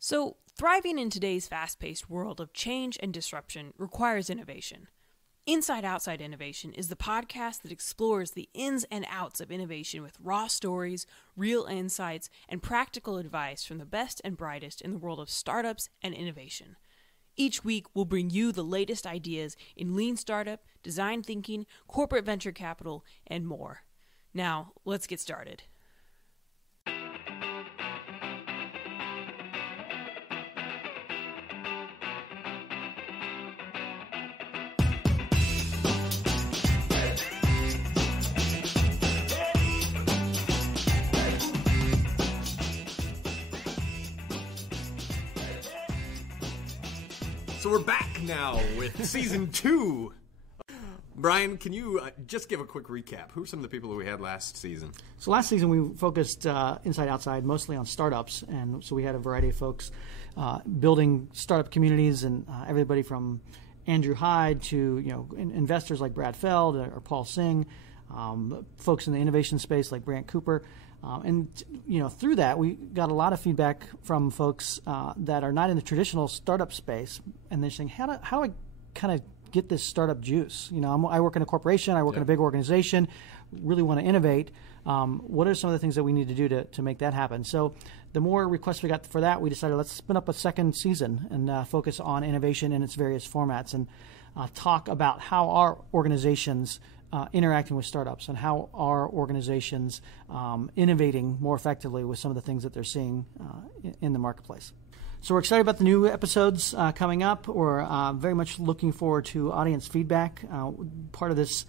So, thriving in today's fast-paced world of change and disruption requires innovation. Inside Outside Innovation is the podcast that explores the ins and outs of innovation with raw stories, real insights, and practical advice from the best and brightest in the world of startups and innovation. Each week, we'll bring you the latest ideas in lean startup, design thinking, corporate venture capital, and more. Now, let's get started. So we're back now with season 2. Brian, can you just give a quick recap? Who are some of the people that we had last season? So last season we focused Inside Outside mostly on startups, and so we had a variety of folks building startup communities, and everybody from Andrew Hyde to investors like Brad Feld or Paul Singh, folks in the innovation space like Brant Cooper. And through that, we got a lot of feedback from folks that are not in the traditional startup space, and they're saying, how do I kind of get this startup juice? I work in a corporation, I work in a big organization, really want to innovate. What are some of the things that we need to do to make that happen? So the more requests we got for that, we decided let's spin up a second season and focus on innovation in its various formats and talk about how our organizations interacting with startups and how our organizations innovating more effectively with some of the things that they're seeing in the marketplace. So we're excited about the new episodes coming up. We're very much looking forward to audience feedback. Part of this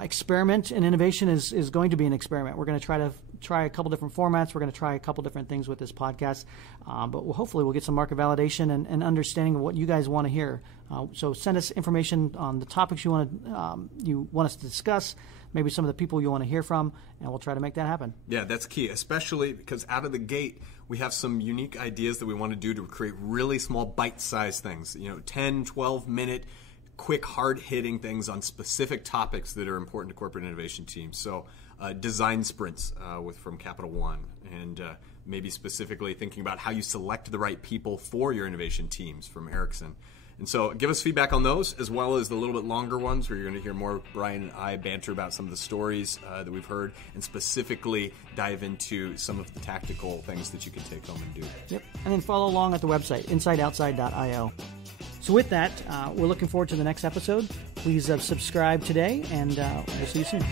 experiment in innovation is going to be an experiment. We're going to try a couple different formats. We're going to try a couple different things with this podcast, but hopefully we'll get some market validation and understanding of what you guys want to hear. So send us information on the topics you want us to discuss, maybe some of the people you want to hear from, and we'll try to make that happen. Yeah, that's key, especially because out of the gate, we have some unique ideas that we want to do to create really small bite-sized things, 10, 12-minute, quick, hard-hitting things on specific topics that are important to corporate innovation teams. So design sprints from Capital One, and maybe specifically thinking about how you select the right people for your innovation teams from Ericsson. And so give us feedback on those, as well as the little bit longer ones where you're going to hear more Brian and I banter about some of the stories that we've heard, and specifically dive into some of the tactical things that you can take home and do. Yep, and then follow along at the website, insideoutside.io. So with that, we're looking forward to the next episode. Please subscribe today, and we'll see you soon.